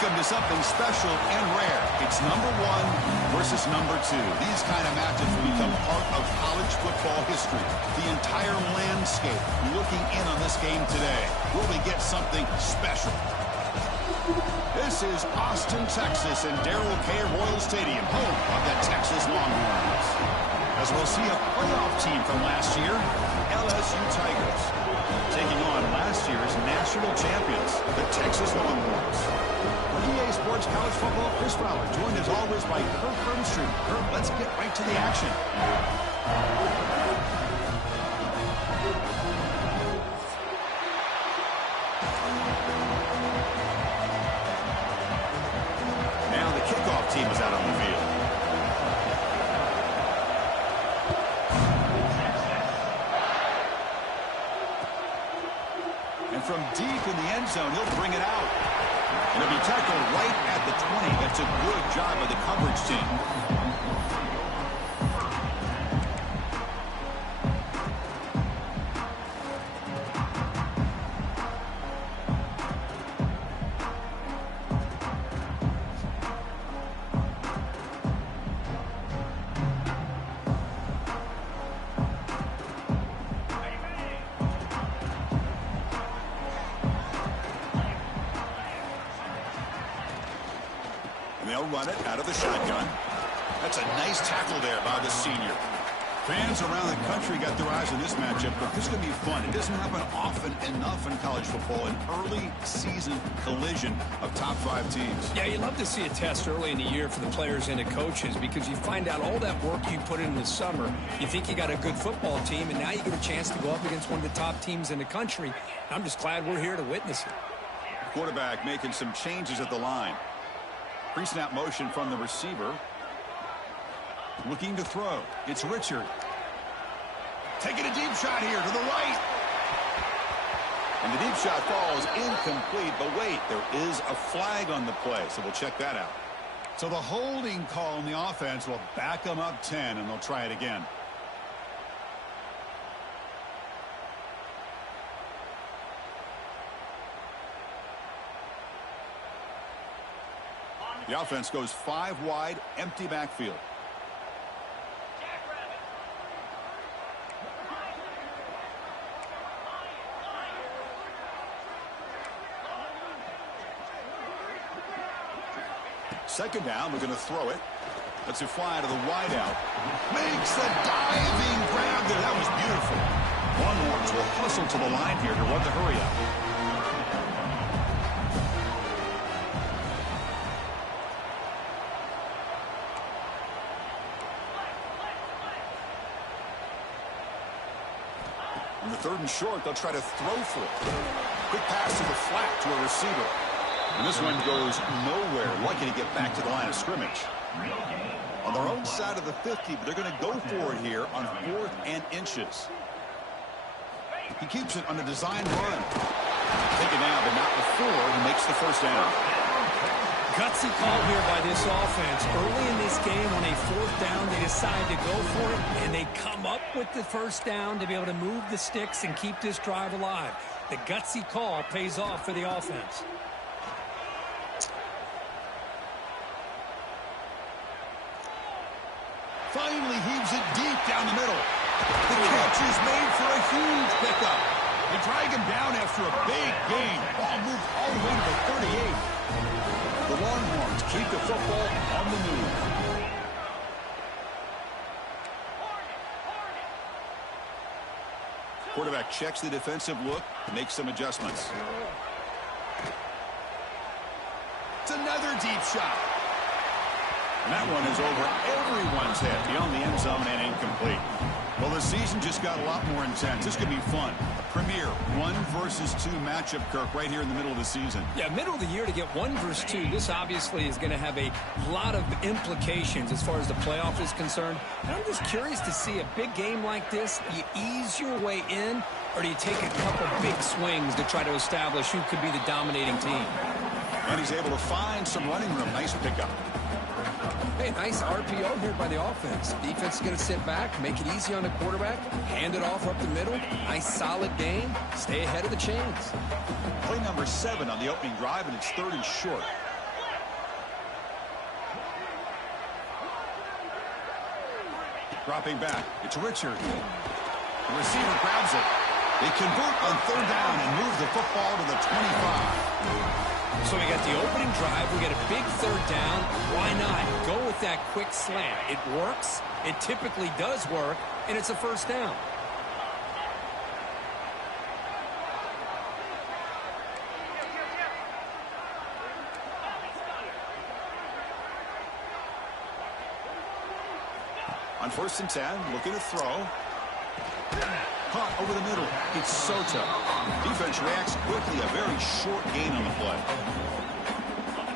Welcome to something special and rare. It's number 1 versus number 2. These kind of matches will become part of college football history. The entire landscape looking in on this game today. Will we get something special? This is Austin, Texas, and Darrell K. Royal Stadium, home of the Texas Longhorns. As we'll see a playoff team from last year, LSU Tigers, taking on last year's national champions, the Texas Longhorns. EA Sports College Football, Chris Fowler, joined as always by Kirk Bermstrom. Kirk, let's get right to the action. Now the kickoff team is out on the field. And from deep in the end zone, he'll bring it out. And it'll be tackled right at the 20. That's a good job of the coverage team. They'll run it out of the shotgun. That's a nice tackle there by the senior. Fans around the country got their eyes on this matchup, but this is going to be fun. It doesn't happen often enough in college football, an early season collision of top 5 teams. Yeah, you love to see a test early in the year for the players and the coaches because you find out all that work you put in the summer. You think you got a good football team, and now you get a chance to go up against one of the top teams in the country. I'm just glad we're here to witness it. Quarterback making some changes at the line. Pre-snap motion from the receiver. Looking to throw. It's Richard. Taking a deep shot here to the right. And the deep shot falls incomplete. But wait, there is a flag on the play, so we'll check that out. So the holding call on the offense will back them up 10, and they'll try it again. The offense goes 5 wide, empty backfield. Second down, we're going to throw it. Let's it fly to the wideout. Makes the diving grab there. That was beautiful. Longhorns will hustle to the line here to run the hurry up. On the 3rd and short, they'll try to throw for it. Quick pass to the flat to a receiver. And this one goes nowhere. Lucky to get back to the line of scrimmage. On their own side of the 50, but they're going to go for it here on 4th and inches. He keeps it on a design run. Taken down, but not before he makes the first down. Gutsy call here by this offense. Early in this game, on a 4th down, they decide to go for it, and they come up with the first down to be able to move the sticks and keep this drive alive. The gutsy call pays off for the offense. Finally heaves it deep down the middle. The catch is made for a huge pickup. They drag him down after a big gain. Ball moved all the way to the 38. The Longhorns keep the football on the move. Quarterback checks the defensive look, makes some adjustments. It's another deep shot. And that one is over everyone's head, beyond the end zone and incomplete. Well, the season just got a lot more intense. This could be fun. A premier 1 versus 2 matchup, Kirk, right here in the middle of the season. Yeah, middle of the year to get 1 versus 2. This obviously is going to have a lot of implications as far as the playoff is concerned. And I'm just curious to see a big game like this. Do you ease your way in, or do you take a couple big swings to try to establish who could be the dominating team? And he's able to find some running room. Nice pickup. Hey, nice RPO here by the offense. Defense is going to sit back, make it easy on the quarterback, hand it off up the middle. Nice solid game. Stay ahead of the chains. Play number 7 on the opening drive, and it's 3rd and short. Dropping back. It's Richard. The receiver grabs it. They convert on 3rd down and move the football to the 25. So we got the opening drive. We got a big 3rd down. Why not? Go with that quick slant. It works. It typically does work, and it's a 1st down. On 1st and 10, looking to throw. Caught over the middle. It's Soto. Defense reacts quickly. A very short gain on the play.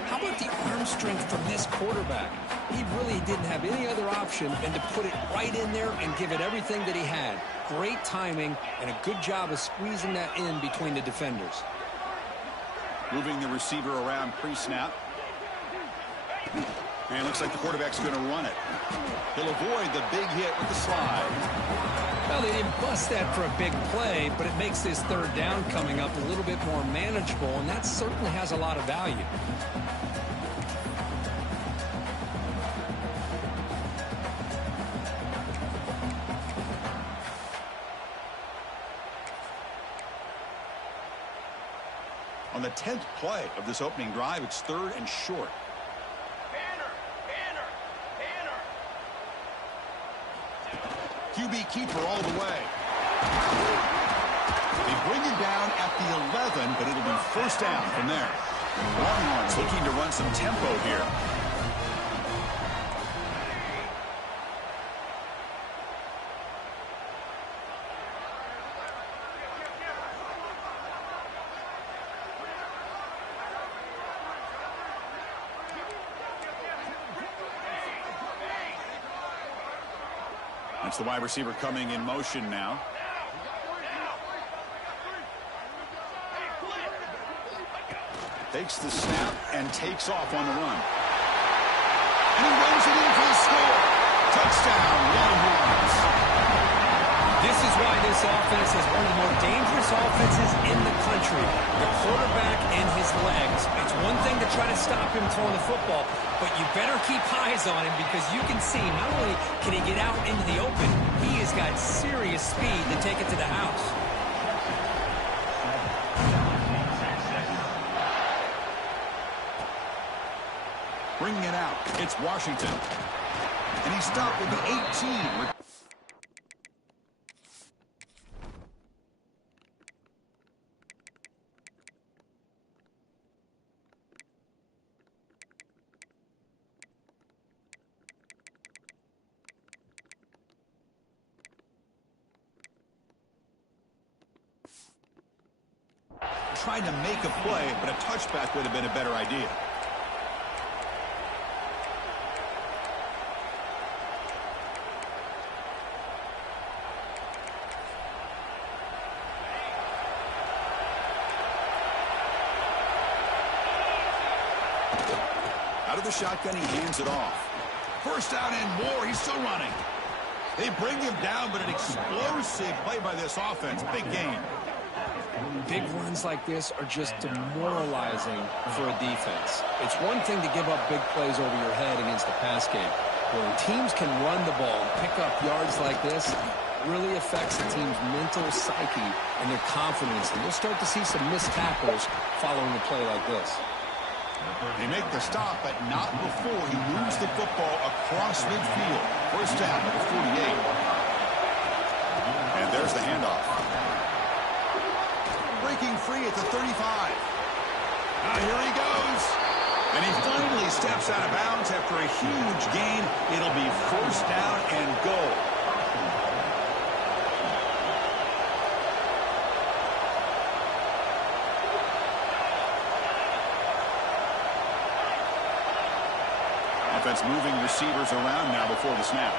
How about the arm strength from this quarterback? He really didn't have any other option than to put it right in there and give it everything that he had. Great timing and a good job of squeezing that in between the defenders. Moving the receiver around pre-snap. And it looks like the quarterback's going to run it. He'll avoid the big hit with the slide. Well, they didn't bust that for a big play, but it makes this 3rd down coming up a little bit more manageable, and that certainly has a lot of value. On the 10th play of this opening drive, it's 3rd and short. QB keeper all the way. They bring him down at the 11, but it'll be 1st down from there. Longhorns looking to run some tempo here. That's the wide receiver coming in motion now. Takes the snap and takes off on the run. And he runs it in for the score. Touchdown, Longhorns. This is why this offense is one of the more dangerous offenses in the country. The quarterback and his legs. It's one thing to try to stop him throwing the football, but you better keep eyes on him because you can see not only can he get out into the open, he has got serious speed to take it to the house. Bringing it out, it's Washington. And he stopped with the 18. Trying to make a play, but a touchback would have been a better idea. Out of the shotgun, he hands it off. 1st down and more. He's still running. They bring him down, but an explosive play by this offense. Big game. Big runs like this are just demoralizing for a defense. It's one thing to give up big plays over your head against the pass game, When teams can run the ball and pick up yards like this, it really affects the team's mental psyche and their confidence. And you'll start to see some missed tackles following a play like this. They make the stop, but not before he moves the football across midfield. First down at the 48. And there's the handoff. Breaking free at the 35. Here he goes. And he finally steps out of bounds after a huge gain. It'll be first down and goal. Offense moving receivers around now before the snap.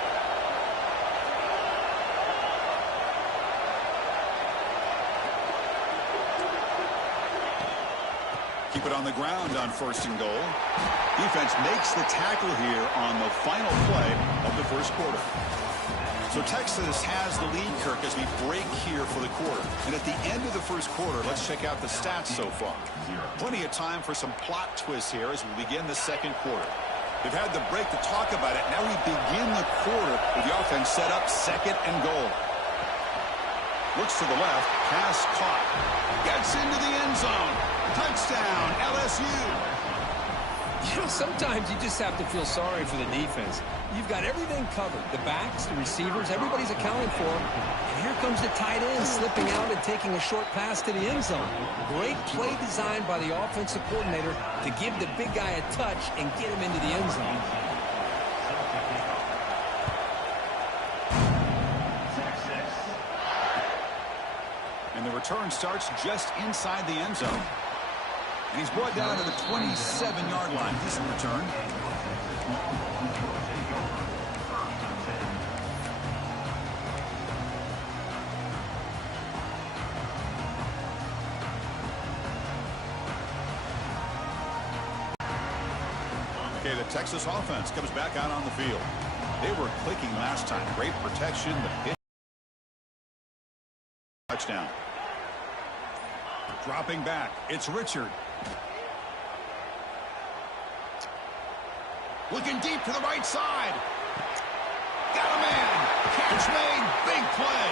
Keep it on the ground on first and goal. Defense makes the tackle here on the final play of the first quarter. So Texas has the lead, Kirk, as we break here for the quarter. And at the end of the first quarter, let's check out the stats so far. Plenty of time for some plot twists here as we begin the second quarter. They've had the break to talk about it. Now we begin the quarter with the offense set up second and goal. Looks to the left. Pass caught. Gets into the end zone. Touchdown, LSU. You know, sometimes you just have to feel sorry for the defense. You've got everything covered. The backs, the receivers, everybody's accounted for. And here comes the tight end slipping out and taking a short pass to the end zone. Great play designed by the offensive coordinator to give the big guy a touch and get him into the end zone. And the return starts just inside the end zone. And he's brought down to the 27-yard line. Decent return. Okay, the Texas offense comes back out on the field. They were clicking last time. Great protection. The pitch. Touchdown. Dropping back. It's Richard. Looking deep to the right side. Got a man. Catch made. Big play.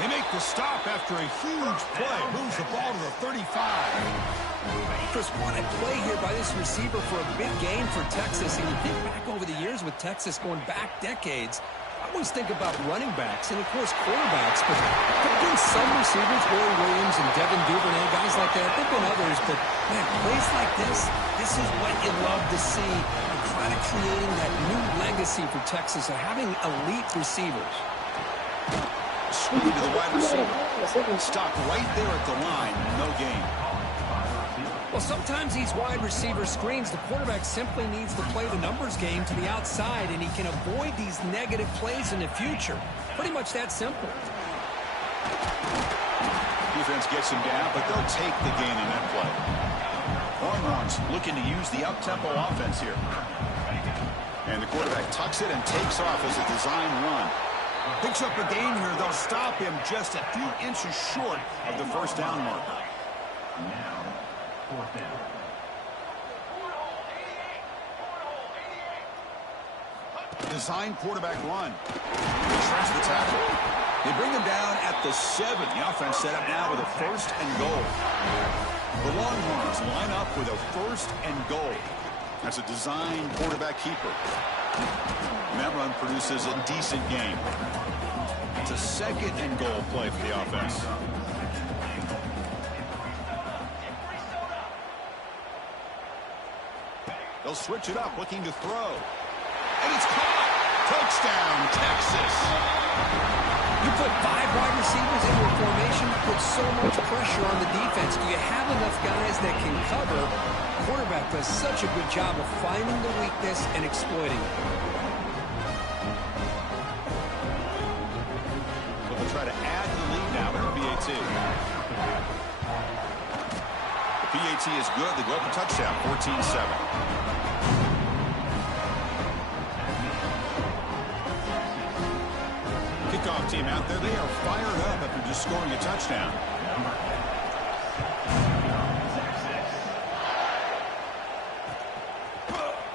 They make the stop after a huge play. Moves the ball to the 35. Chris, what a play here by this receiver for a big gain for Texas. And you think back over the years with Texas going back decades, I always think about running backs and, of course, quarterbacks. But there have been some receivers, Roy Williams and Devin Duvernay, guys like that. There have been others. But, man, plays like this is what you love to see. And kind of creating that new legacy for Texas of having elite receivers. Swing to the wide receiver. Stop right there at the line. No gain. Well, sometimes these wide receiver screens, the quarterback simply needs to play the numbers game to the outside, and he can avoid these negative plays in the future. Pretty much that simple. Defense gets him down, but they'll take the gain on that play. Longhorns looking to use the up-tempo offense here. And the quarterback tucks it and takes off as a design run. Picks up a gain here. They'll stop him just a few inches short of the first down marker. Fourth down. Design quarterback run. He shrinks the tackle. They bring him down at the 7. The offense set up now with a first and goal. The Longhorns line up with a first and goal. That's a design quarterback keeper. And that run produces a decent gain. It's a second and goal play for the offense. They'll switch it up, looking to throw. And it's caught. Touchdown, Texas. You put 5 wide receivers into a formation, you put so much pressure on the defense. Do you have enough guys that can cover? The quarterback does such a good job of finding the weakness and exploiting it. So they'll try to add the lead now with the PAT. The PAT is good. They go up a touchdown, 14-7. Kickoff team out there. They are fired up after just scoring a touchdown.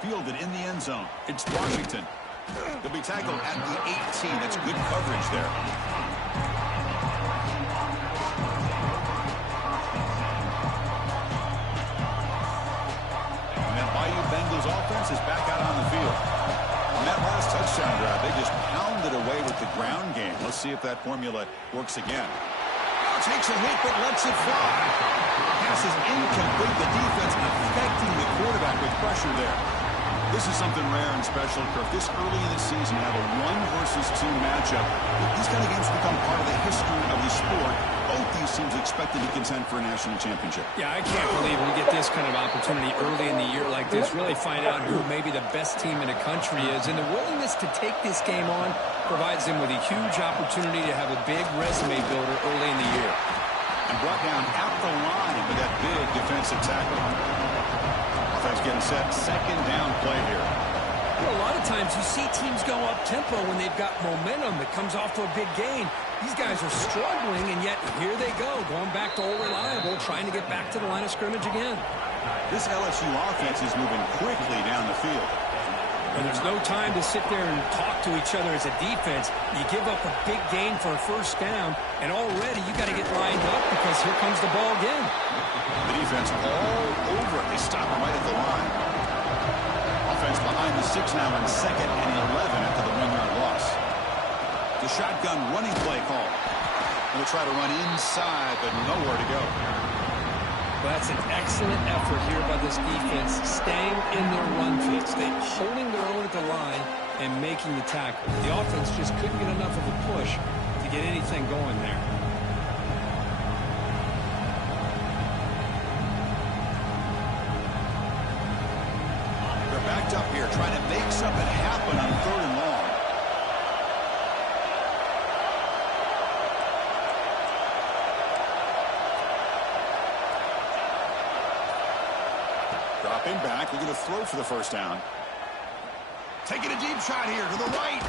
Fielded in the end zone. It's Washington. He'll be tackled at the 18. That's good coverage there. And that Bayou Bengals offense is back out on the field. On that last touchdown drive, they just pounded away with the ground game. Let's see if that formula works again. Takes a hit but lets it fly. Pass is incomplete. The defense affecting the quarterback with pressure there. This is something rare and special, Kirk. This early in the season, have a 1 versus 2 matchup. These kind of games become part of the history of the sport. Both these teams expected to contend for a national championship. Yeah, I can't believe we get this kind of opportunity early in the year like this. Really find out who maybe the best team in the country is. And the willingness to take this game on provides them with a huge opportunity to have a big resume builder early in the year. And brought down at the line with that big defensive tackle. Offense getting set. Second down play here. A lot of times you see teams go up-tempo when they've got momentum that comes off to a big gain. These guys are struggling, and yet here they go, going back to old reliable, trying to get back to the line of scrimmage again. This LSU offense is moving quickly down the field. And there's no time to sit there and talk to each other as a defense. You give up a big gain for a first down, and already you got to get lined up because here comes the ball again. The defense all over it. They stop him right at the line. Offense behind the 6 now on 2nd and 11 after the 1-yard loss. The shotgun running play call. And they'll try to run inside, but nowhere to go. Well, that's an excellent effort here by this defense, staying in their run fits. They're holding their own at the line and making the tackle. The offense just couldn't get enough of a push to get anything going there. They're backed up here trying to make something happen on 3rd and long. Dropping back, looking to throw for the first down. Taking a deep shot here to the right.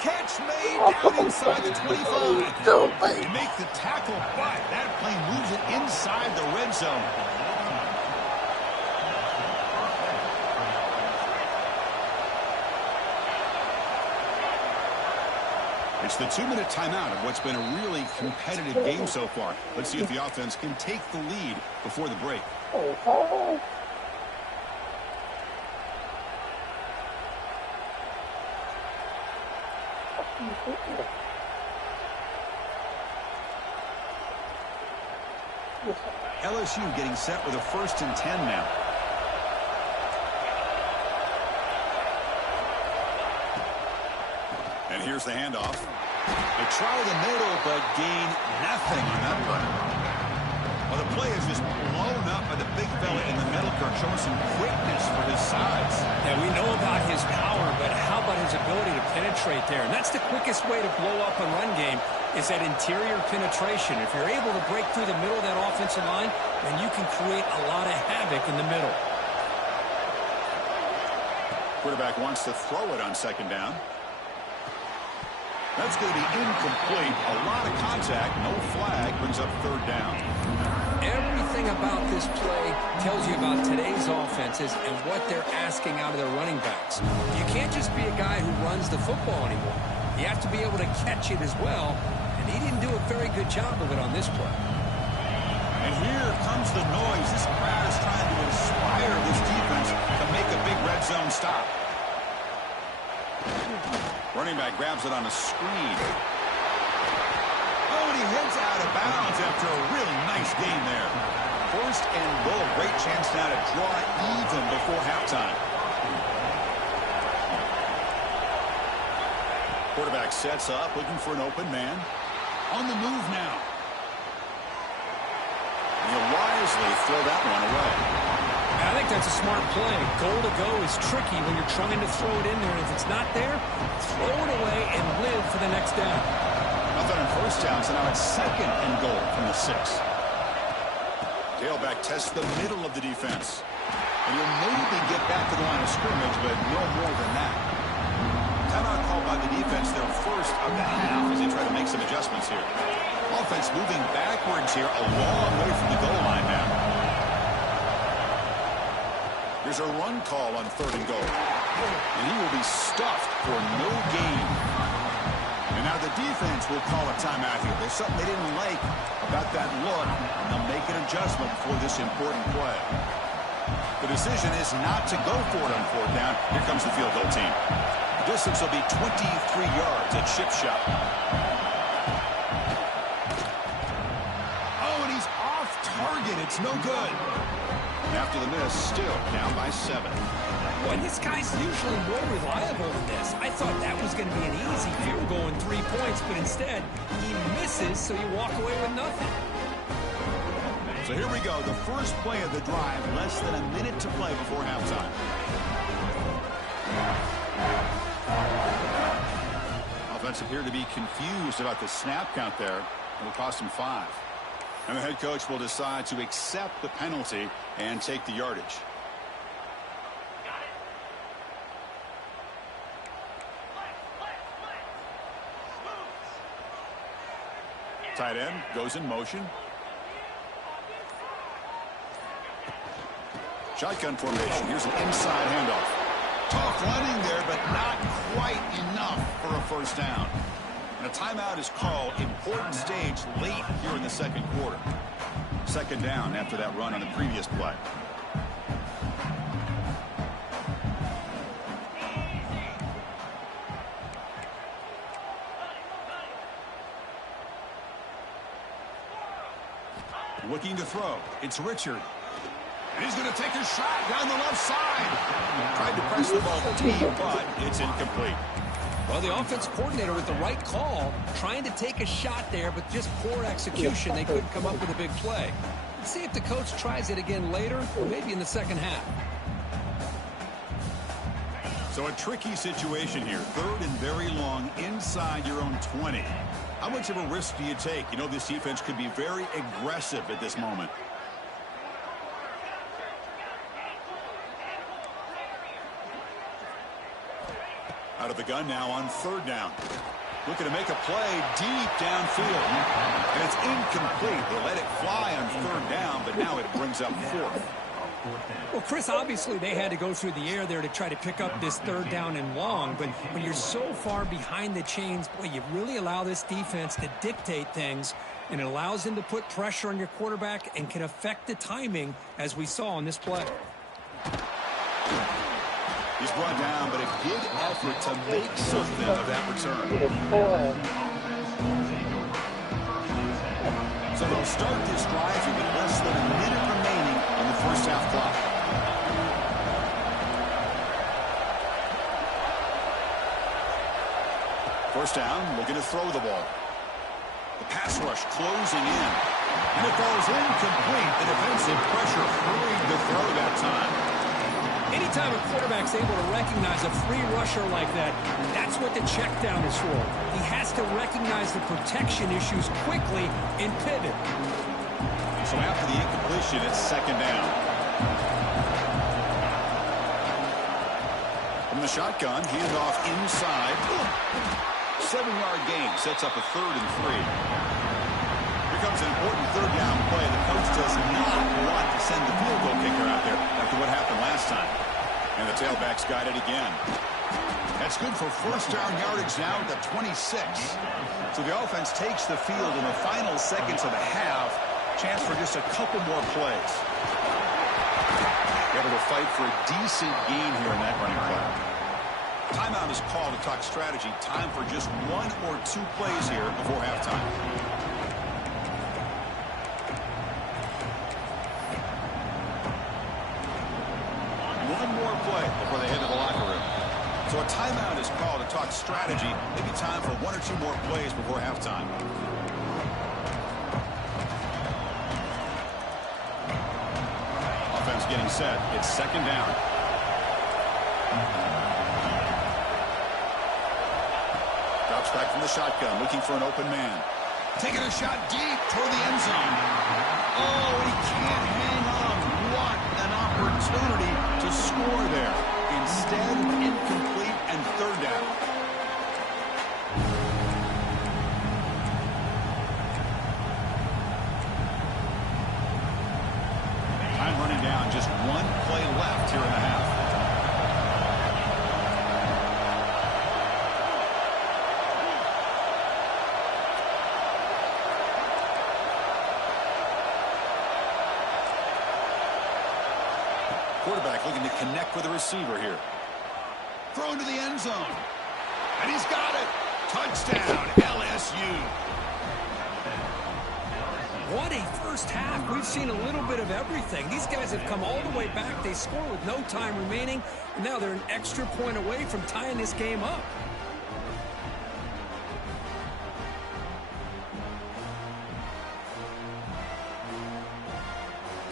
Catch made down inside the 25. They make the tackle, but that play moves it inside the red zone. It's the 2-minute timeout of what's been a really competitive game so far. Let's see if the offense can take the lead before the break. LSU getting set with a 1st and 10 now. And here's the handoff. They try the middle, but gain nothing on that one. Well, the play is just blown up by the big fella in the middle, Kirk, showing some quickness for his size. Yeah, we know about his power, but how about his ability to penetrate there? And that's the quickest way to blow up a run game is that interior penetration. If you're able to break through the middle of that offensive line, then you can create a lot of havoc in the middle. Quarterback wants to throw it on 2nd down. That's going to be incomplete. A lot of contact. No flag. Brings up 3rd down. Everything about this play tells you about today's offenses and what they're asking out of their running backs. You can't just be a guy who runs the football anymore. You have to be able to catch it as well, and he didn't do a very good job of it on this play. And here comes the noise. This crowd is trying to inspire this defense to make a big red zone stop. Running back grabs it on a screen. Oh, and he heads out of bounds after a really nice gain there. 1st and goal. Great chance now to draw even before halftime. Quarterback sets up, looking for an open man. On the move now. And he'll wisely throw that one away. I think that's a smart play. Goal to go is tricky when you're trying to throw it in there. And if it's not there, throw it away and live for the next down. Nothing on 1st down, so now it's 2nd and goal from the 6. Tailback tests the middle of the defense. And he'll maybe get back to the line of scrimmage, but no more than that. Timeout called by the defense, their 1st of the half as they try to make some adjustments here. Offense moving backwards here, a long way from the goal line now. Here's a run call on 3rd and goal. And he will be stuffed for no gain. And now the defense will call a timeout here. There's something they didn't like about that look, and they'll make an adjustment for this important play. The decision is not to go for it on fourth down. Here comes the field goal team. The distance will be 23 yards at chip shot. Oh, and he's off target. It's no good. After the miss, still down by 7. Boy, this guy's usually more reliable than this. I thought that was going to be an easy field goal and 3 points, but instead, he misses, so you walk away with nothing. So here we go, the first play of the drive, less than a minute to play before halftime. Offense appeared to be confused about the snap count there. It will cost him 5. And the head coach will decide to accept the penalty and take the yardage. Tight end goes in motion. Shotgun formation. Here's an inside handoff. Tough running there, but not quite enough for a first down. And a timeout is called. Important stage late here in the second quarter. Second down after that run on the previous play. Looking to throw. It's Richard. And he's going to take a shot down the left side. Tried to press the ball deep, but it's incomplete. Well, the offense coordinator with the right call, trying to take a shot there, but just poor execution. They couldn't come up with a big play. Let's see if the coach tries it again later, or maybe in the second half. So a tricky situation here. Third and very long inside your own 20. How much of a risk do you take? You know, this defense could be very aggressive at this moment. Out of the gun now on third down. Looking to make a play deep downfield. And it's incomplete. They let it fly on third down, but now it brings up fourth. Well, Chris, obviously they had to go through the air there to try to pick up this third down and long, but when you're so far behind the chains, boy, you really allow this defense to dictate things, and it allows them to put pressure on your quarterback and can affect the timing, as we saw on this play. He's brought down, but a good effort to make something of that return. So they'll start this drive with less than a minute remaining in the first half clock. First down, looking to throw the ball. The pass rush closing in. And it falls incomplete. The defensive pressure hurried the throw that time. Anytime a quarterback's able to recognize a free rusher like that, that's what the check down is for. He has to recognize the protection issues quickly and pivot. So after the incompletion, it's second down. From the shotgun, handoff inside. 7-yard gain sets up a 3rd and 3. Here comes an important third down play. The coach does not want to send the field goal kicker out there after what happened last time. And the tailback's got it again. That's good for first down yardage now at the 26. So the offense takes the field in the final seconds of the half. Chance for just a couple more plays. Able to fight for a decent gain here in that running play. Timeout is called to talk strategy. Time for just 1 or 2 plays here before halftime. Before they head to the locker room. So a timeout is called to talk strategy. Maybe time for 1 or 2 more plays before halftime. Offense getting set. It's second down. Drops back from the shotgun, looking for an open man. Taking a shot deep toward the end zone. Oh, he can't hang on. What an opportunity to score there. Instead, incomplete and third down. Time running down. Just 1 play left here in the half. quarterback looking to connect with the receiver here. Throw into the end zone. And he's got it. Touchdown, LSU. What a first half. We've seen a little bit of everything. These guys have come all the way back. They score with no time remaining. And now they're an extra point away from tying this game up.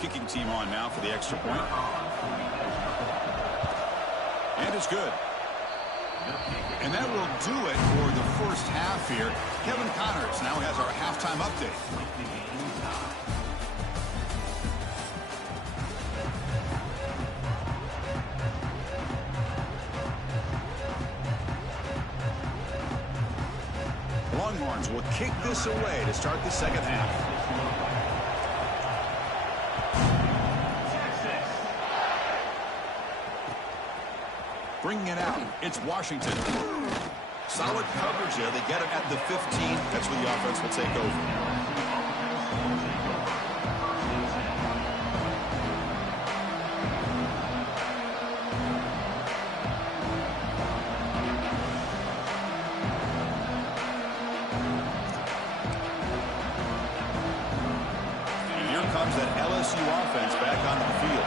Kicking team on now for the extra point. And it's good. And that will do it for the first half here. Kevin Connors now has our halftime update. Longhorns will kick this away to start the second half. Bringing it out, it's Washington. Solid coverage there. They get it at the 15. That's where the offense will take over. And here comes that LSU offense back onto the field.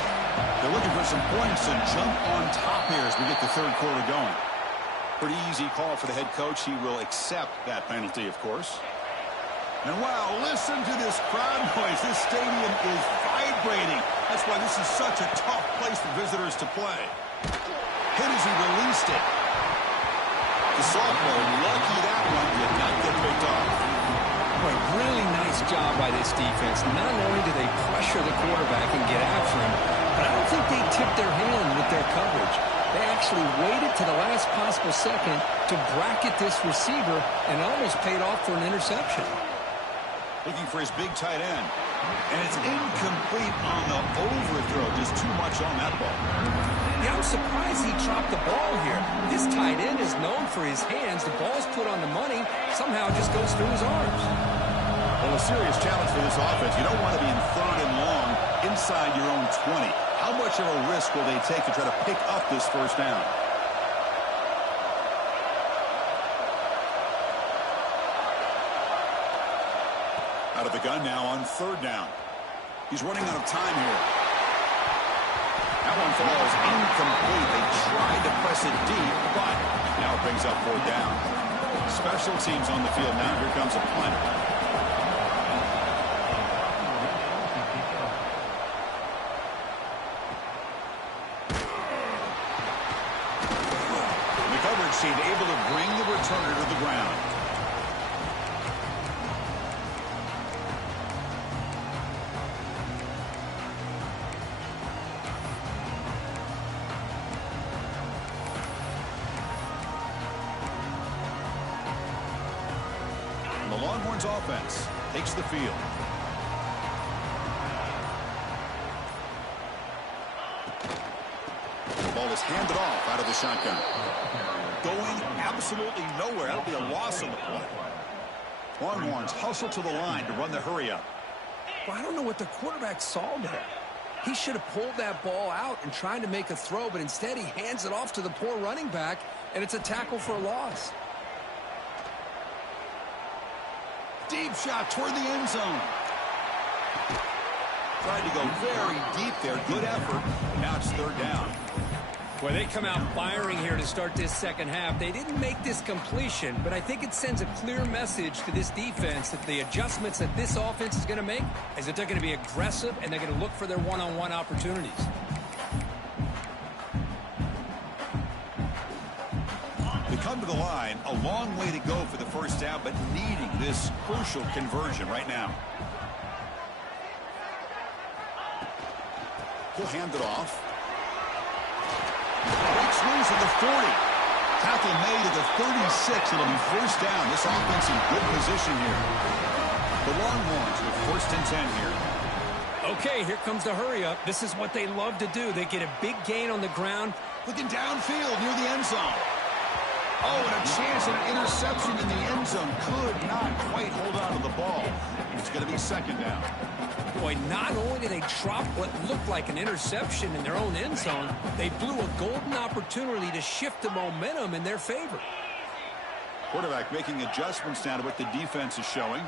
They're looking for some points to jump on top here as we get the third quarter going. Pretty easy call for the head coach. He will accept that penalty, of course. And wow, listen to this crowd noise. This stadium is vibrating. That's why this is such a tough place for visitors to play. Hit as he released it. The sophomore, lucky that one did not get picked off. Boy, really nice job by this defense. Not only do they pressure the quarterback and get after him, but I don't think they tipped their hand with their coverage. They actually waited to the last possible second to bracket this receiver and almost paid off for an interception. Looking for his big tight end. And it's incomplete on the overthrow. Just too much on that ball. Yeah, I'm surprised he dropped the ball here. This tight end is known for his hands. The ball's put on the money. Somehow it just goes through his arms. Well, a serious challenge for this offense. You don't want to be in third and long inside your own 20. How much of a risk will they take to try to pick up this first down? Out of the gun now on third down. He's running out of time here. That one falls incomplete. They tried to press it deep, but now it brings up fourth down. Special teams on the field now. Here comes a punt. The coverage team able to bring the returner to the ground. The Longhorns offense takes the field. The ball is handed off out of the shotgun. Going absolutely nowhere. That'll be a loss on the play. Longhorns hustle to the line to run the hurry up. Well, I don't know what the quarterback saw there. He should have pulled that ball out and tried to make a throw, but instead he hands it off to the poor running back, and it's a tackle for a loss. Deep shot toward the end zone. Tried to go very deep there. Good effort. Now it's third down. Well, they come out firing here to start this second half. They didn't make this completion, but I think it sends a clear message to this defense that the adjustments that this offense is going to make is that they're going to be aggressive and they're going to look for their one-on-one opportunities. They come to the line, a long way to go for the first down, but needing this crucial conversion right now. He'll hand it off. Breaks loose at the 40. Tackle made at the 36. It'll be first down. This offense in good position here. The Longhorns with first and 10 here. Okay, here comes the hurry up. This is what they love to do. They get a big gain on the ground. Looking downfield near the end zone. Oh, and a chance at an interception in the end zone. Could not quite hold on to the ball. It's going to be second down. Boy, not only did they drop what looked like an interception in their own end zone, they blew a golden opportunity to shift the momentum in their favor. Quarterback making adjustments now to what the defense is showing.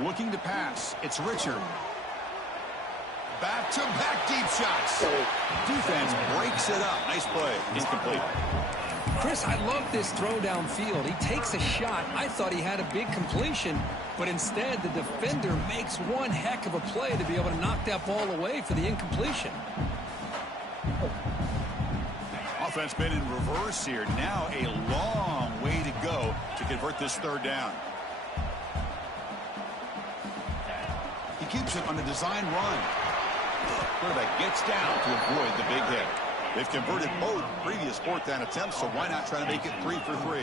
Looking to pass. It's Richard. Back-to-back deep shots. Defense breaks it up. Nice play. Incomplete. Chris, I love this throw downfield. He takes a shot. I thought he had a big completion, but instead the defender makes one heck of a play to be able to knock that ball away for the incompletion. Offense been in reverse here. Now a long way to go to convert this third down. He keeps it on the design run. Quarterback gets down to avoid the big hit. They've converted both previous fourth down attempts, so why not try to make it 3 for 3?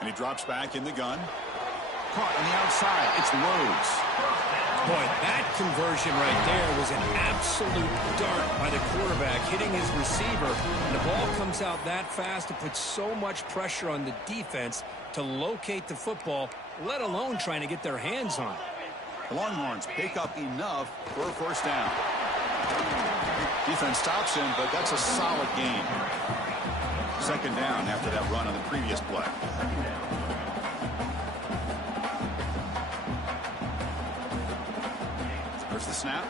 And he drops back in the gun. Caught on the outside. It's Rhodes. Boy, that conversion right there was an absolute dart by the quarterback, hitting his receiver. And the ball comes out that fast to put so much pressure on the defense to locate the football, let alone trying to get their hands on it. The Longhorns pick up enough for a first down. Defense stops him, but that's a solid gain. Second down after that run on the previous play. There's the snap.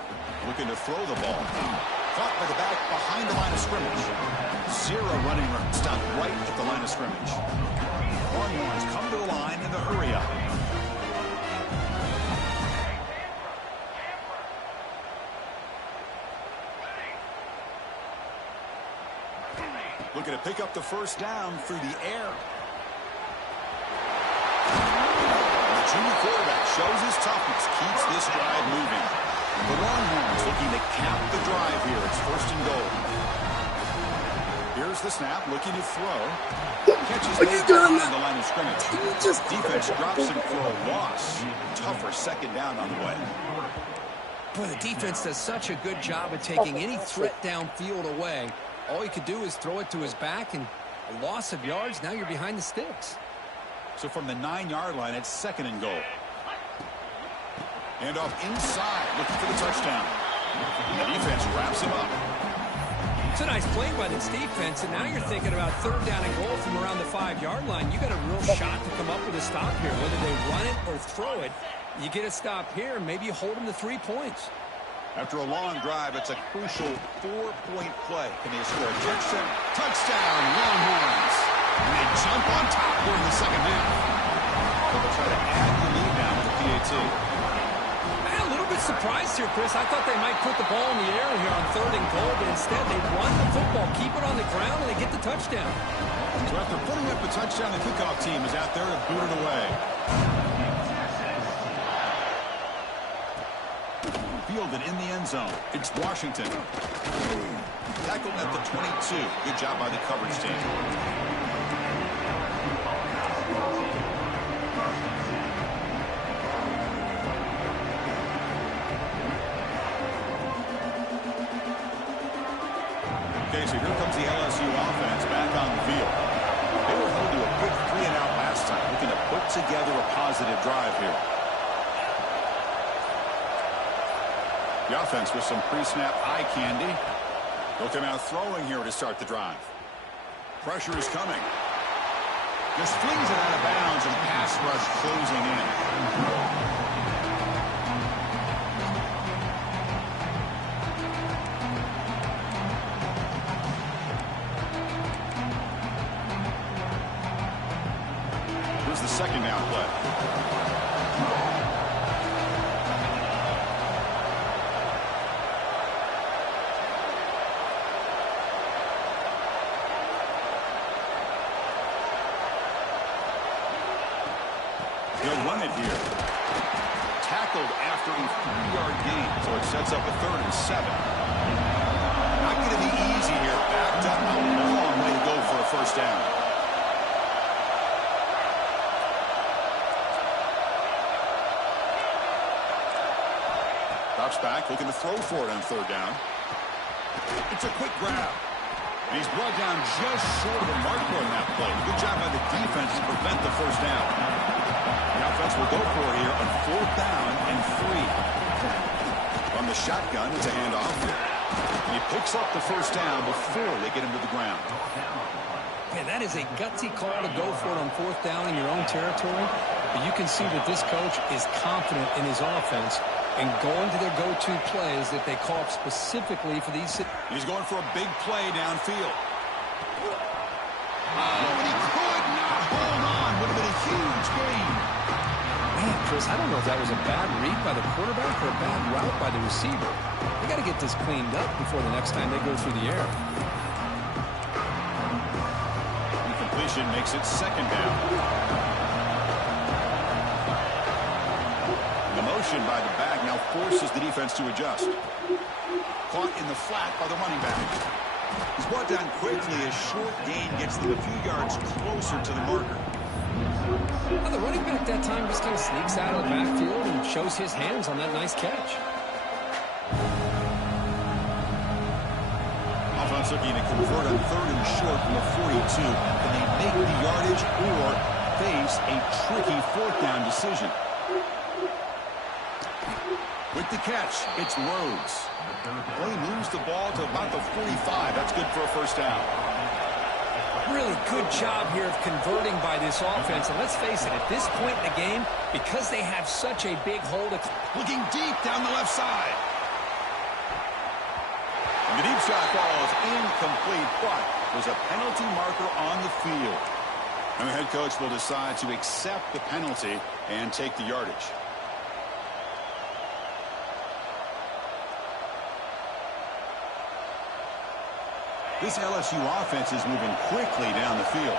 Looking to throw the ball. Caught by the back behind the line of scrimmage. Zero running room. Stopped right at the line of scrimmage. Longhorns come to the line in the hurry up. Looking to pick up the first down through the air. The junior quarterback shows his toughness, keeps this drive moving. The Longhorns looking to cap the drive here. It's first and goal. Here's the snap, looking to throw. Catches behind the line of scrimmage. Defense drops him for a loss. Tougher second down on the way. Boy, the defense does such a good job of taking any threat downfield away. All he could do is throw it to his back, and a loss of yards, now you're behind the sticks. So from the 9-yard line, it's second and goal. And off inside, looking for the touchdown. The defense wraps him up. It's a nice play by this defense, and now you're thinking about third down and goal from around the 5-yard line. You got a real shot to come up with a stop here. Whether they run it or throw it, you get a stop here, and maybe you hold them to 3 points. After a long drive, it's a crucial 4-point play. Can they score a touchdown? Touchdown, Longhorns! And they jump on top during the second half. They'll try to add the lead now with the PAT. I'm a little bit surprised here, Chris. I thought they might put the ball in the air here on third and goal, but instead they run the football, keep it on the ground, and they get the touchdown. So after putting up a touchdown, the kickoff team is out there to boot it away. Fielded in the end zone. It's Washington. Tackled at the 22. Good job by the coverage team. Okay, so here comes the LSU offense back on the field. They were held to a quick 3-and-out last time, looking to put together a positive drive here. The offense with some pre-snap eye candy. They'll come out throwing here to start the drive. Pressure is coming. Just flings it out of bounds and pass rush closing in. Here's the second down play. They'll run it here. Tackled after a 3-yard gain, so it sets up a 3rd and 7. Not going to be easy here. Backed up, a long way to go for a first down. Steps back, looking to throw for it on third down. It's a quick grab. And he's brought down just short of the marker on that play. Good job by the defense to prevent the first down. The offense will go for it here on 4th down and 3. From the shotgun, it's a handoff. And he picks up the first down before they get him to the ground. Man, that is a gutsy call to go for it on 4th down in your own territory. But you can see that this coach is confident in his offense and going to their go-to plays that they call up specifically for these. He's going for a big play downfield. Oh, and he could not hold on. Would have been a huge gain. Man, Chris, I don't know if that was a bad read by the quarterback or a bad route by the receiver. They got to get this cleaned up before the next time they go through the air. Incompletion makes it 2nd down. The motion by the back now forces the defense to adjust. Caught in the flat by the running back. He's brought down quickly as short gain gets them a few yards closer to the marker. Well, the running back that time just kind of sneaks out of the backfield and shows his hands on that nice catch. Offense looking to convert on 3rd and short from the 42. Can they make the yardage or face a tricky 4th down decision? With the catch, it's Rhodes. Well, he moves the ball to about the 45. That's good for a first down. Really good job here of converting by this offense. And let's face it, at this point in the game, because they have such a big hold of... Looking deep down the left side. And the deep shot ball is incomplete, but there's a penalty marker on the field. And the head coach will decide to accept the penalty and take the yardage. This LSU offense is moving quickly down the field.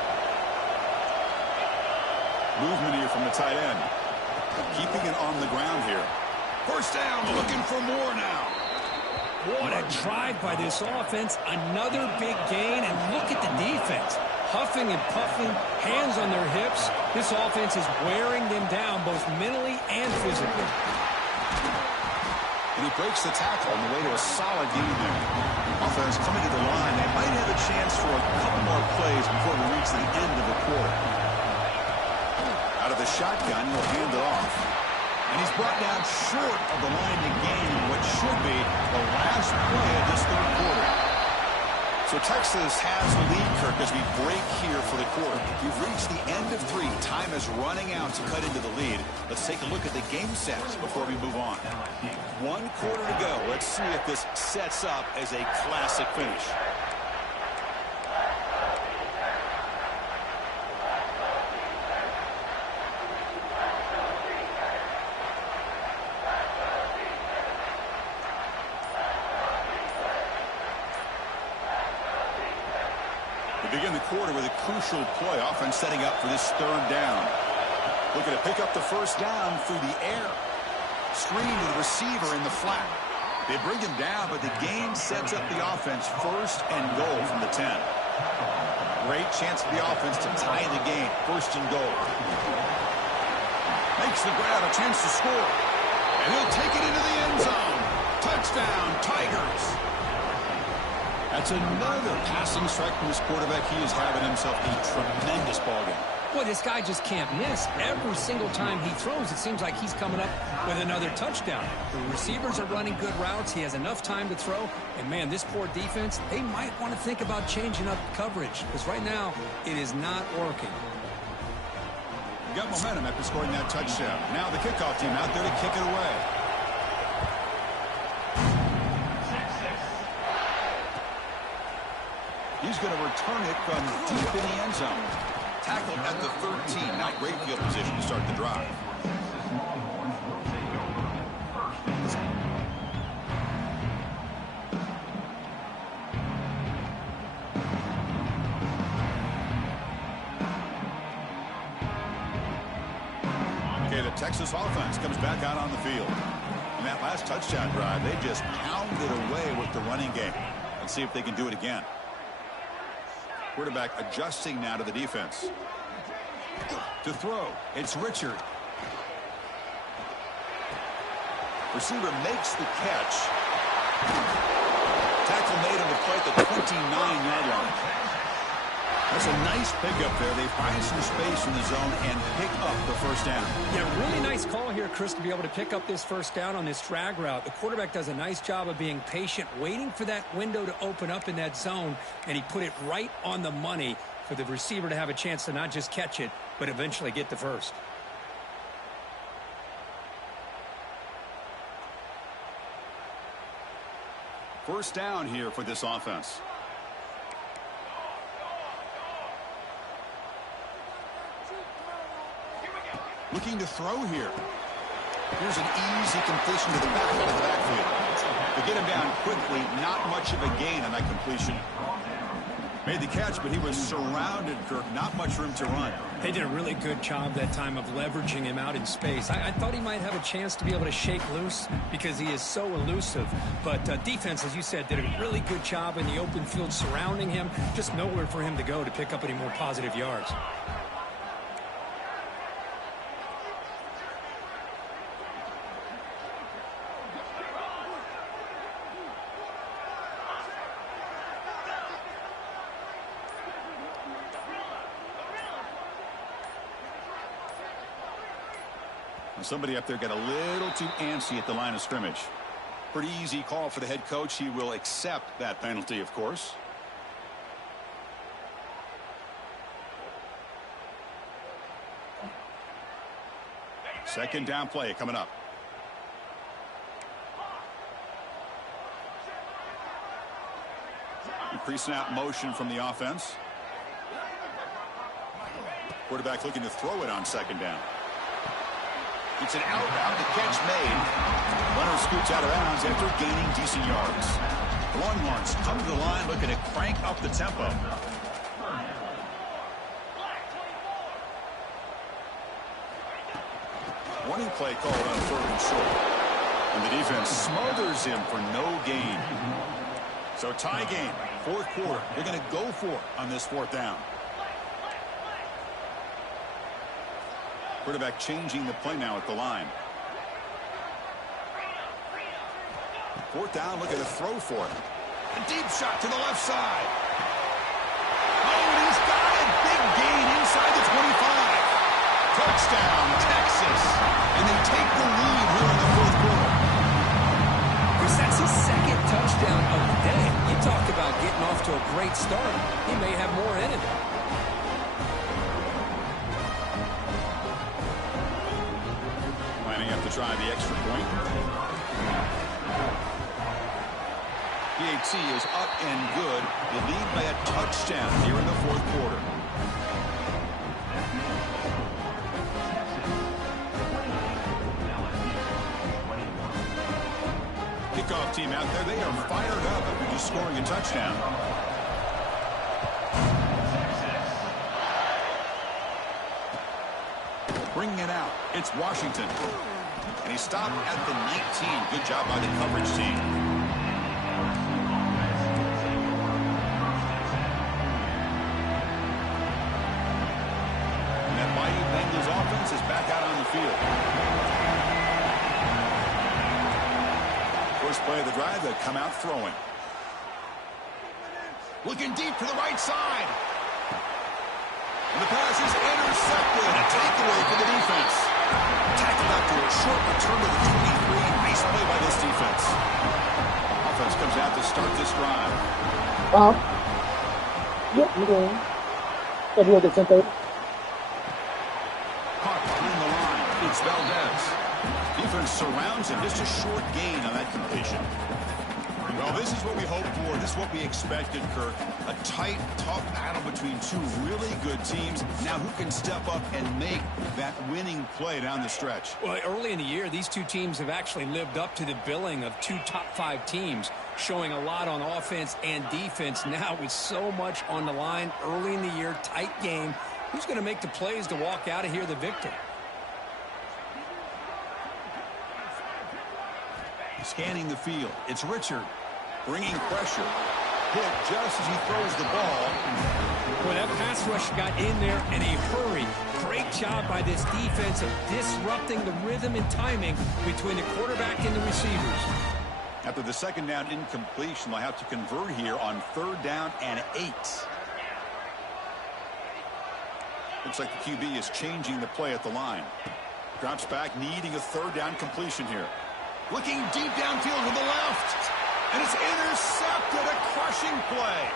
Movement here from the tight end. Keeping it on the ground here. First down, looking for more now. What a drive by this offense. Another big gain, and look at the defense. Huffing and puffing, hands on their hips. This offense is wearing them down both mentally and physically. And he breaks the tackle on the way to a solid gain there. Offense coming to the line. They might have a chance for a couple more plays before we reach the end of the quarter. Out of the shotgun, he'll hand it off. And he's brought down short of the line to gain what should be the last play of this 3rd quarter. So Texas has the lead, Kirk, as we break here for the quarter. We've reached the end of 3. Time is running out to cut into the lead. Let's take a look at the game sets before we move on. 1 quarter to go. Let's see if this sets up as a classic finish. Begin the quarter with a crucial play. Offense setting up for this 3rd down. Looking to pick up the first down through the air. Screen to the receiver in the flat. They bring him down, but the gain sets up the offense 1st and goal from the 10. Great chance for the offense to tie the game. 1st and goal. Makes the grab, a chance to score. And he'll take it into the end zone. Touchdown, Tigers. That's another passing strike from this quarterback. He is having himself a tremendous ballgame. Boy, this guy just can't miss. Every single time he throws, it seems like he's coming up with another touchdown. The receivers are running good routes. He has enough time to throw. And, man, this poor defense, they might want to think about changing up coverage because right now it is not working. You got momentum after scoring that touchdown. Now the kickoff team out there to kick it away. He's going to return it from deep in the end zone. Tackled at the 13. Not great field position to start the drive. Okay, the Texas offense comes back out on the field. In that last touchdown drive, they just pounded away with the running game. Let's see if they can do it again. Quarterback adjusting now to the defense. To throw, it's Richard. Receiver makes the catch. Tackle made on the play at the 29-yard line. That's a nice pickup there. They find some space in the zone and pick up the first down. Yeah, really nice call here, Chris, to be able to pick up this first down on this drag route. The quarterback does a nice job of being patient, waiting for that window to open up in that zone, and he put it right on the money for the receiver to have a chance to not just catch it, but eventually get the first. First down here for this offense. Looking to throw here. Here's an easy completion to the back of the backfield. To get him down quickly, not much of a gain on that completion. Made the catch, but he was surrounded, Kirk. Not much room to run. They did a really good job that time of leveraging him out in space. I thought he might have a chance to be able to shake loose because he is so elusive. But defense, as you said, did a really good job in the open field surrounding him. Just nowhere for him to go to pick up any more positive yards. Somebody up there got a little too antsy at the line of scrimmage. Pretty easy call for the head coach. He will accept that penalty, of course. Second down play coming up. Increasing out motion from the offense. Quarterback looking to throw it on second down. It's an out route. The catch made. Runner scoots out of bounds after gaining decent yards. The Longhorns come to the line looking to crank up the tempo. Warning play called on third and short. And the defense smothers him for no gain. So tie game, fourth quarter. They're going to go for it on this fourth down. Quarterback changing the play now at the line. Fourth down, look at the throw for it. A deep shot to the left side. Oh, and he's got it. Big gain inside the 25. Touchdown, Texas. And they take the lead here in the fourth quarter. Chris, that's his second touchdown of the day. You talk about getting off to a great start. He may have more in it. To try the extra point. PAT is up and good. They lead by a touchdown here in the fourth quarter. Kickoff team out there. They are fired up after just scoring a touchdown. Bringing it out. It's Washington. And he stopped at the 19. Good job by the coverage team. And that mighty Bengals offense is back out on the field. First play of the drive, they come out throwing. Looking deep to the right side. And the pass is intercepted. A takeaway for the defense. Tackled out to a short return to the 23. Nice play by this defense. Offense comes out to start this drive. Yep, I'm going. So do you get sent over? Caught behind the line. It's Valdez. Defense surrounds him. Just a short gain on that completion. Well, this is what we hoped for. This is what we expected, Kirk. A tight, tough battle between two really good teams. Now, who can step up and make that winning play down the stretch? Well, early in the year, these two teams have actually lived up to the billing of two top-5 teams, showing a lot on offense and defense. Now, with so much on the line early in the year, tight game, who's going to make the plays to walk out of here the victor? Scanning the field. It's Richard. Bringing pressure. Hit just as he throws the ball. Boy, that pass rush got in there in a hurry. Great job by this defense of disrupting the rhythm and timing between the quarterback and the receivers. After the second down incompletion, they'll have to convert here on 3rd down and 8. Looks like the QB is changing the play at the line. Drops back, needing a 3rd down completion here. Looking deep downfield to the left. And it's intercepted. A crushing play.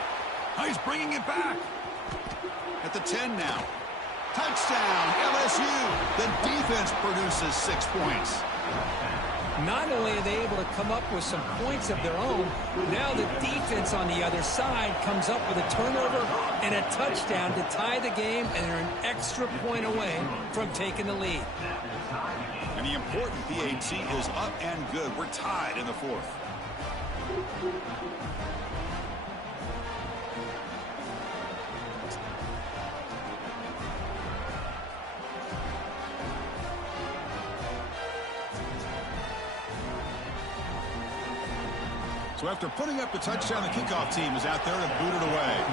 Oh, he's bringing it back. At the 10 now. Touchdown, LSU. The defense produces 6 points. Not only are they able to come up with some points of their own, now the defense on the other side comes up with a turnover and a touchdown to tie the game, and they're an extra point away from taking the lead. And the important PAT is up and good. We're tied in the 4th. So after putting up the touchdown, the kickoff team is out there to boot it away.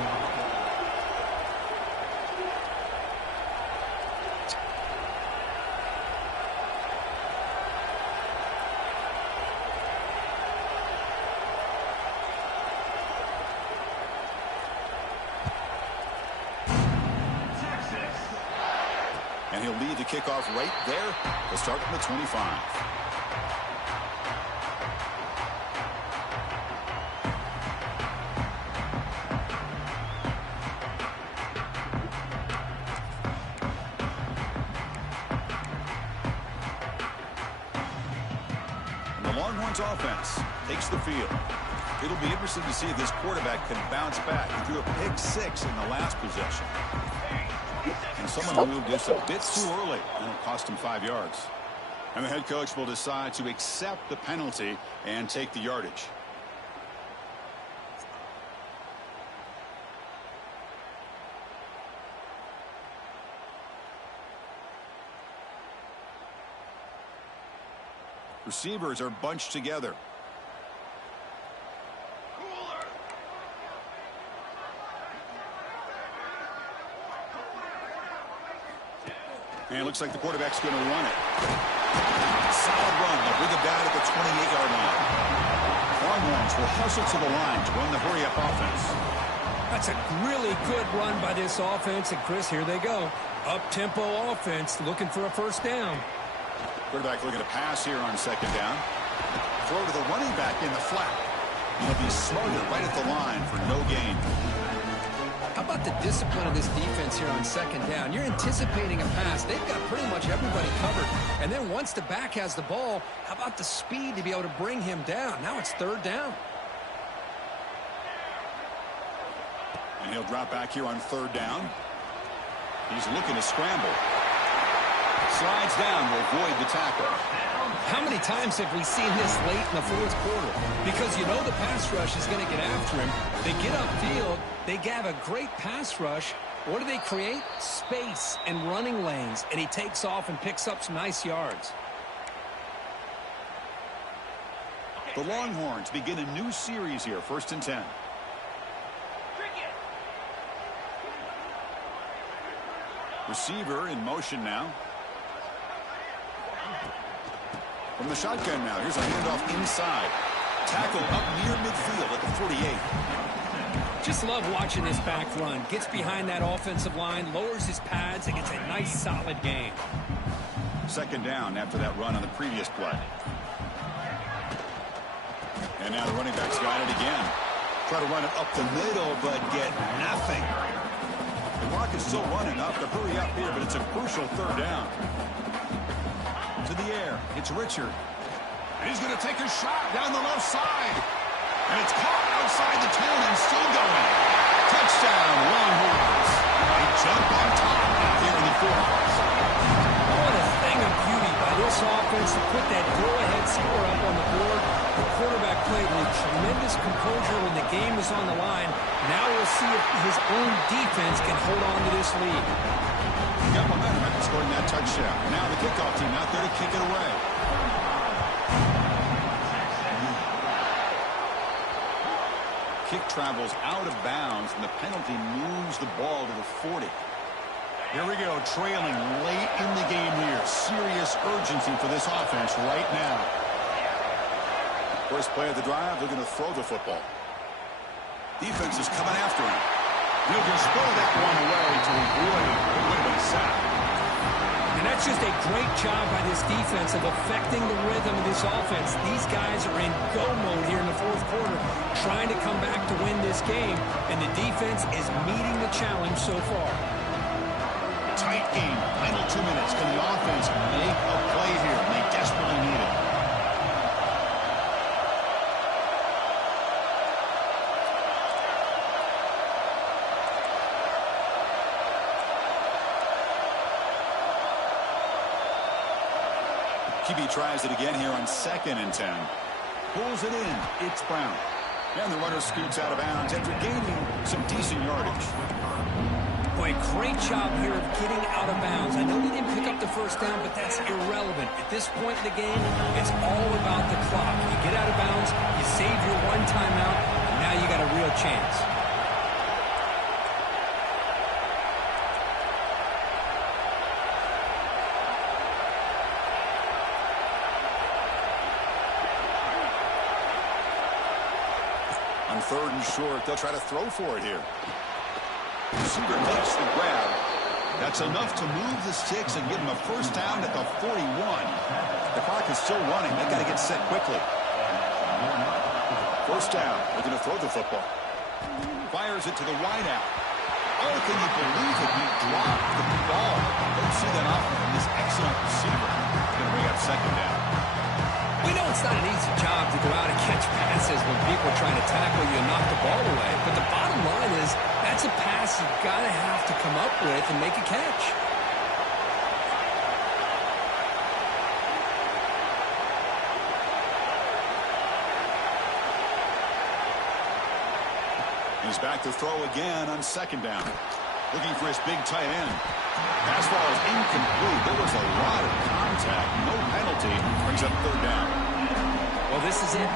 And he'll lead the kickoff right there. They'll start from the 25. Offense takes the field. It'll be interesting to see if this quarterback can bounce back. He threw a pick 6 in the last possession. And someone moved just a bit too early, and it'll cost him 5 yards. And the head coach will decide to accept the penalty and take the yardage. Receivers are bunched together. And it looks like the quarterback's going to run it. Solid run. They'll bring it down at the 28-yard line. Longhorns will hustle to the line to run the hurry-up offense. That's a really good run by this offense. And, Chris, here they go. Up-tempo offense looking for a 1st down. Quarterback looking to pass here on 2nd down. Throw to the running back in the flat. He'll be smarter right at the line for no gain. How about the discipline of this defense here on 2nd down? You're anticipating a pass. They've got pretty much everybody covered. And then once the back has the ball, how about the speed to be able to bring him down? Now it's 3rd down. And he'll drop back here on 3rd down. He's looking to scramble. Slides down, will avoid the tackle. How many times have we seen this late in the 4th quarter? Because you know the pass rush is going to get after him. They get upfield. They have a great pass rush. What do they create? Space and running lanes. And he takes off and picks up some nice yards. The Longhorns begin a new series here, 1st and 10. Receiver in motion now. From the shotgun now, here's a handoff inside. Tackle up near midfield at the 48. Just love watching this back run. Gets behind that offensive line, lowers his pads, and gets a nice solid gain. 2nd down after that run on the previous play. And now the running back's got it again. Try to run it up the middle, but get nothing. The clock is still running up to hurry up here, but it's a crucial 3rd down. To the air, it's Richard. And he's going to take a shot down the left side. And it's caught outside the 10 and still going. Touchdown, Longhorns. They jump on top here in the 4th. What a thing of beauty by this offense to put that go-ahead score up on the board. The quarterback played with tremendous composure when the game was on the line. Now we'll see if his own defense can hold on to this lead. Got momentum after scoring that touchdown. Now the kickoff team out there to kick it away. kick travels out of bounds, and the penalty moves the ball to the 40. Here we go, trailing late in the game here. Serious urgency for this offense right now. First play of the drive, they're going to throw the football. Defense is coming after him. He'll just throw that one away to avoid a bit of a sack. And that's just a great job by this defense of affecting the rhythm of this offense. These guys are in go mode here in the fourth quarter, trying to come back to win this game, and the defense is meeting the challenge so far. Tight game, final 2 minutes. Can the offense make a play here? And they desperately need it. QB tries it again here on 2nd and 10. Pulls it in. It's Brown. And the runner scoots out of bounds after gaining some decent yardage. Boy, great job here of getting out of bounds. I know he didn't pick up the first down, but that's irrelevant. At this point in the game, it's all about the clock. You get out of bounds, you save your one timeout, and now you got a real chance. On 3rd and short, they'll try to throw for it here. Receiver makes the grab. That's enough to move the sticks and give him a first down at the 41. The clock is still running. They got to get set quickly. First down. They're going to throw the football. Fires it to the wideout. Oh, can you believe it? He dropped the ball. Don't see that often from this excellent receiver. Going to bring up 2nd down. We know it's not an easy job to go out and catch passes when people are trying to tackle you and knock the ball away. But the bottom line is that's a pass you've got to have to come up with and make a catch. He's back to throw again on 2nd down. Looking for his big tight end. Pass ball is incomplete. There was a lot of contact. No penalty. Brings up 3rd down. Well, this is it.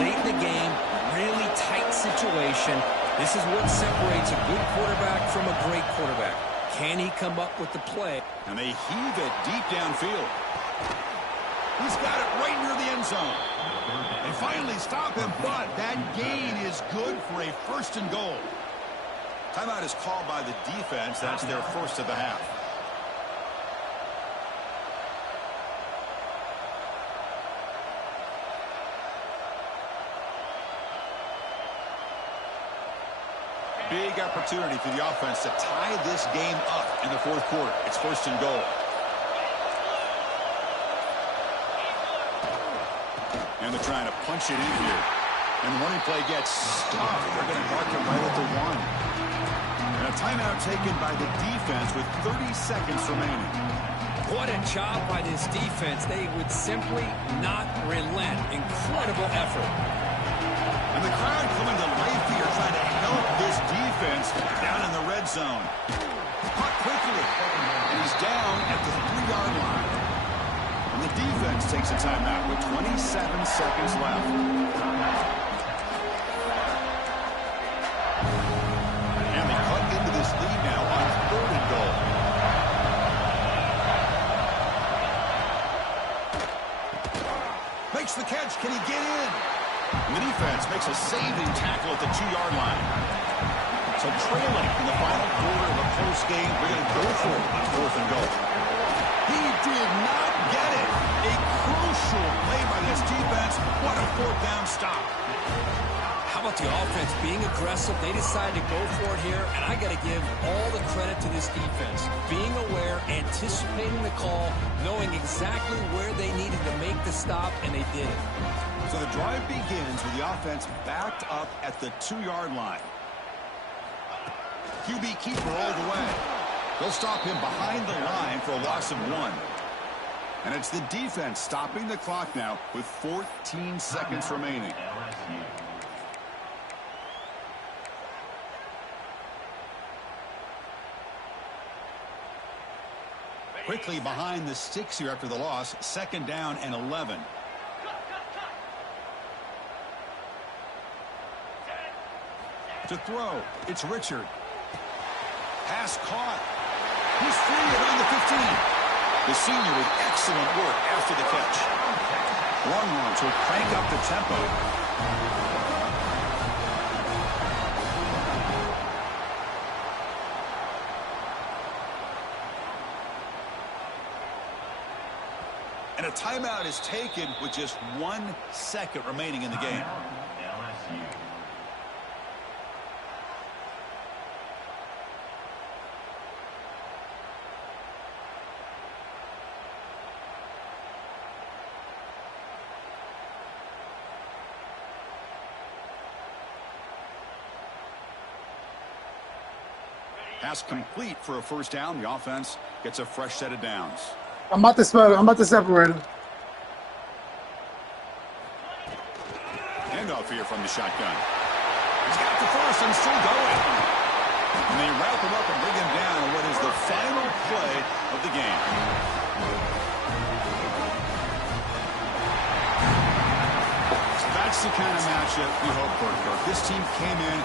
Late in the game, really tight situation. This is what separates a good quarterback from a great quarterback. Can he come up with the play? And they heave it deep downfield. He's got it right near the end zone. They finally stop him, but that gain is good for a 1st and goal. Timeout is called by the defense. That's their first of the half. Big opportunity for the offense to tie this game up in the 4th quarter. It's 1st and goal. And they're trying to punch it in here. And the running play gets stopped. They're going to mark him right at the 1. And a timeout taken by the defense with 30 seconds remaining. What a job by this defense. They would simply not relent. Incredible effort. And the crowd coming to life here, trying to help this defense down in the red zone. Caught quickly. And he's down at the 3-yard line. And the defense takes a timeout with 27 seconds left. This lead now on 3rd and goal. Makes the catch. Can he get in? And the defense makes a saving tackle at the 2-yard line. So trailing in the final quarter of the post game, we're going to go for it on 4th and goal. He did not get it. A crucial play by this defense. What a 4th down stop. How about the offense being aggressive? They decided to go for it here, and I got to give all the credit to this defense. Being aware, anticipating the call, knowing exactly where they needed to make the stop, and they did it. So the drive begins with the offense backed up at the 2-yard line. QB keeper all the way. They'll stop him behind the line for a loss of 1. And it's the defense stopping the clock now with 14 seconds remaining. Quickly behind the sticks here after the loss. 2nd down and 11. To throw, it's Richard. Pass caught. He's free around the 15. The senior with excellent work after the catch. Longhorns will crank up the tempo. And a timeout is taken with just 1 second remaining in the game. Pass complete for a first down. The offense gets a fresh set of downs. I'm about to separate him. Handoff here from the shotgun. He's got the first and still going. And they wrap him up and bring him down on what is the final play of the game. So that's the kind of matchup we hope for, Kirk. This team came in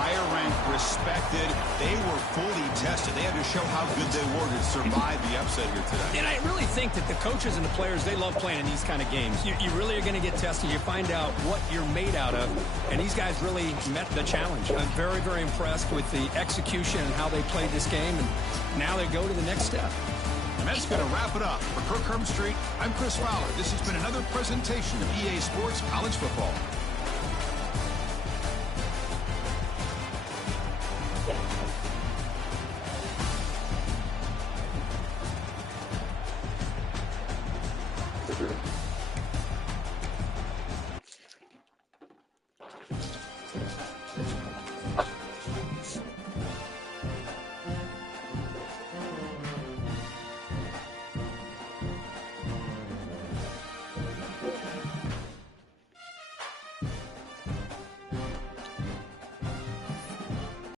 higher ranked, respected. They were fully tested. They had to show how good they were to survive the upset here today. And I really think that the coaches and the players, they love playing in these kind of games. You really are going to get tested. You find out what you're made out of. And these guys really met the challenge. I'm very, very impressed with the execution and how they played this game. And now they go to the next step. And that's going to wrap it up. For Kirk Herbstreit, I'm Chris Fowler. This has been another presentation of EA Sports College Football.